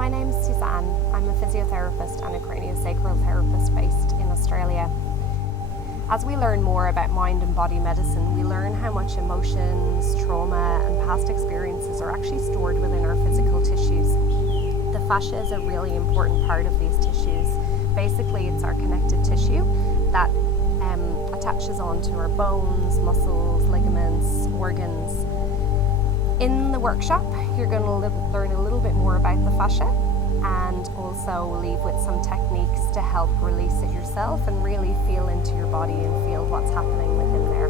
My name's Suzanne. I'm a physiotherapist and a craniosacral therapist based in Australia. As we learn more about mind and body medicine, we learn how much emotions, trauma and past experiences are actually stored within our physical tissues. The fascia is a really important part of these tissues. Basically, it's our connective tissue that attaches onto our bones, muscles, ligaments, organs. In the workshop, you're going to learn a little bit more about the fascia and also leave with some techniques to help release it yourself and really feel into your body and feel what's happening within there.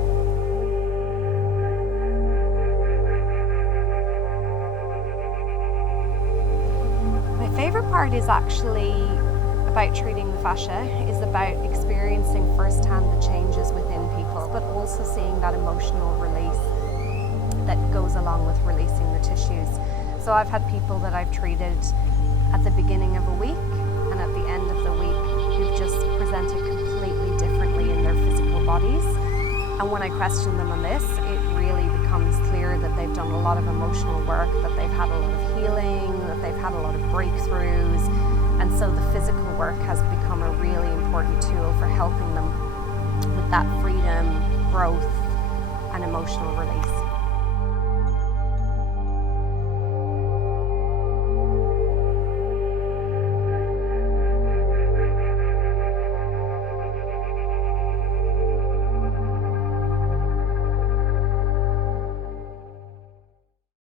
My favourite part is actually about treating the fascia is about experiencing firsthand the changes within people, but also seeing that emotional release that goes along with releasing the tissues. So I've had people that I've treated at the beginning of a week and at the end of the week who've just presented completely differently in their physical bodies. And when I question them on this, it really becomes clear that they've done a lot of emotional work, that they've had a lot of healing, that they've had a lot of breakthroughs. And so the physical work has become a really important tool for helping them with that freedom, growth, and emotional release.